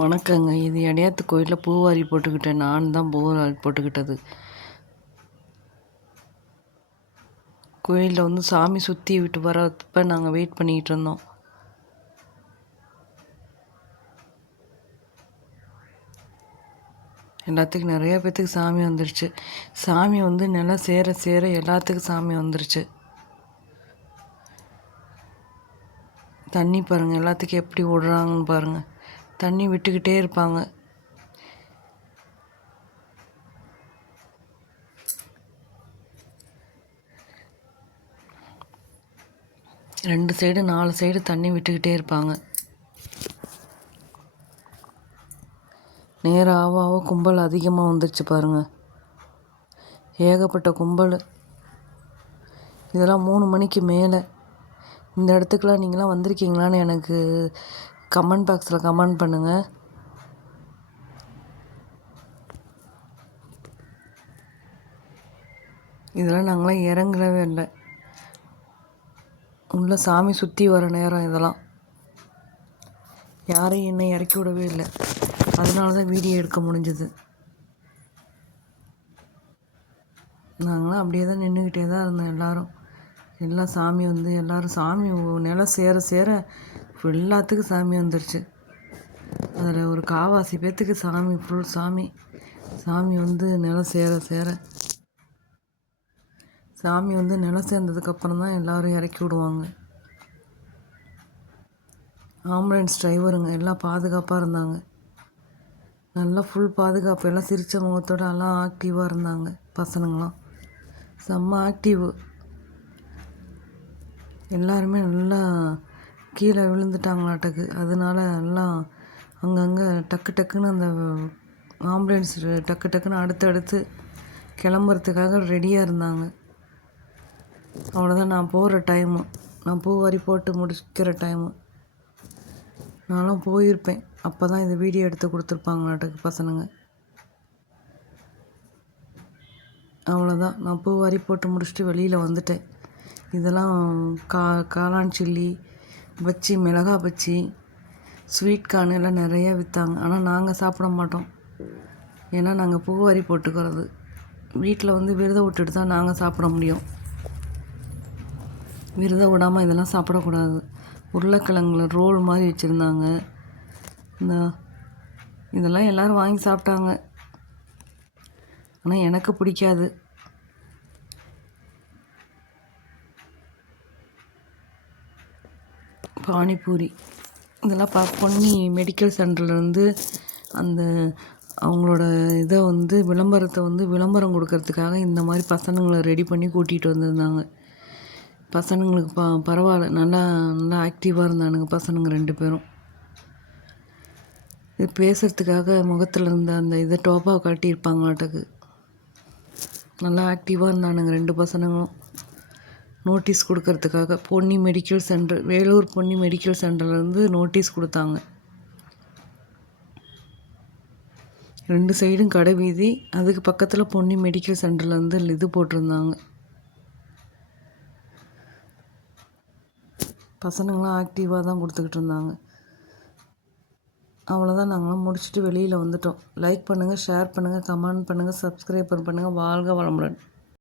வணக்கங்க. இது எடையாத்து கோயிலில் பூவாரி போட்டுக்கிட்டேன். நான் தான் பூவாரி போட்டுக்கிட்டது. கோயிலில் வந்து சாமி சுற்றி விட்டு வரப்போ நாங்கள் வெயிட் பண்ணிக்கிட்டு இருந்தோம். எல்லாத்துக்கும் நிறைய பேர்த்துக்கு சாமி வந்துருச்சு. சாமி வந்து நிலம் சேர சேர எல்லாத்துக்கும் சாமி வந்துருச்சு. தண்ணி பாருங்கள், எல்லாத்துக்கும் எப்படி விடுறாங்கன்னு பாருங்கள். தண்ணி விட்டுக்கிட்டே இருப்பாங்க. ரெண்டு சைடு 4 சைடு தண்ணி விட்டுக்கிட்டே இருப்பாங்க. நேரம் ஆக ஆக கும்பல் அதிகமாக வந்துருச்சு பாருங்கள். ஏகப்பட்ட கும்பல். இதெல்லாம் 3 மணிக்கு மேலே. இந்த இடத்துக்குலாம் நீங்களாம் வந்திருக்கீங்களான்னு எனக்கு கமெண்ட் பாக்ஸில் கமெண்ட் பண்ணுங்கள். இதெல்லாம் நாங்களாம் இறங்கவே இல்லை. உள்ள சாமி சுற்றி வர நேரம் இதெல்லாம். யாரையும் என்னை இறக்கி விடவே இல்லை. அதனால தான் வீடியோ எடுக்க முடிஞ்சது. நாங்களாம் அப்படியே தான் நின்றுக்கிட்டே தான் இருந்தோம். எல்லாம் சாமி வந்து எல்லோரும் சாமி நிலம் சேர சேர எல்லாத்துக்கும் சாமி வந்துருச்சு. அதில் ஒரு காவாசி பேர்த்துக்கு சாமி ஃபுல் சாமி வந்து நிலம் சேர சேர சாமி வந்து நிலம் சேர்ந்ததுக்கப்புறம் தான் எல்லோரும் இறக்கி விடுவாங்க. ஆம்புலன்ஸ் டிரைவருங்க எல்லாம் பாதுகாப்பாக இருந்தாங்க. நல்லா ஃபுல் பாதுகாப்பு. எல்லாம் சிரித்த முகத்தோடு எல்லாம் ஆக்டிவாக இருந்தாங்க. பசங்களாம் செம்ம ஆக்டிவ். எல்லாருமே நல்லா கீழே விழுந்துட்டாங்களாட்டுக்கு. அதனால எல்லாம் அங்கங்கே டக்கு டக்குன்னு அந்த ஆம்புலன்ஸ் டக்கு டக்குன்னு அடுத்தடுத்து கிளம்புறதுக்காக ரெடியாக இருந்தாங்க. அவ்வளோதான் நான் போகிற டைமு. நான் பூவாரி போட்டு முடிக்கிற டைமு. நானும் போயிருப்பேன். அப்போ தான் இந்த வீடியோ எடுத்து கொடுத்துருப்பாங்களாட்டுக்கு பசங்க. அவ்வளோதான், நான் பூவாரி போட்டு முடிச்சுட்டு வெளியில் வந்துட்டேன். இதெல்லாம் காளான் சில்லி பச்சி, மிளகா பச்சி, ஸ்வீட் கார்ன் எல்லாம் நிறையா விற்றாங்க. ஆனால் நாங்கள் சாப்பிட மாட்டோம். ஏன்னா நாங்கள் பூவாரி போட்டுக்கிறது. வீட்டில் வந்து விரதம் விட்டுட்டு தான் நாங்கள் சாப்பிட முடியும். விரதம் விடாமல் இதெல்லாம் சாப்பிடக்கூடாது. உருளைக்கிழங்குல ரோல் மாதிரி வச்சுருந்தாங்க. இதெல்லாம் எல்லோரும் வாங்கி சாப்பிட்டாங்க. ஆனால் எனக்கு பிடிக்காது. பானிபூரி இதெல்லாம் பொன்னி மெடிக்கல் சென்டர்லேருந்து அந்த அவங்களோட இதை வந்து விளம்பரம் கொடுக்கறதுக்காக இந்த மாதிரி பசங்களை ரெடி பண்ணி கூட்டிகிட்டு வந்திருந்தாங்க. பசங்களுக்கு பரவாயில்ல, நல்லா ஆக்டிவாக இருந்தானுங்க பசங்க 2 பேரும். இது பேசுகிறதுக்காக முகத்தில் இருந்த அந்த இதை டோப்பாக காட்டியிருப்பாங்களாட்டுக்கு. நல்லா ஆக்டிவாக இருந்தானுங்க 2 பசங்களும். நோட்டீஸ் கொடுக்கறதுக்காக Ponni medical centre, Vellore Ponni medical சென்டர்லேருந்து நோட்டீஸ் கொடுத்தாங்க. 2 சைடும் கடை வீதி. அதுக்கு பக்கத்தில் பொன்னி மெடிக்கல் சென்டர்லேருந்து இது போட்டிருந்தாங்க. பசங்களாம் ஆக்டிவாக தான் கொடுத்துக்கிட்டு இருந்தாங்க. அவ்வளோதான், நாங்களாம் முடிச்சுட்டு வெளியில் வந்துட்டோம். லைக் பண்ணுங்கள், ஷேர் பண்ணுங்கள், கமெண்ட் பண்ணுங்கள், சப்ஸ்கிரைப் பண்ணுங்கள். வாழ்க வளமுடன்.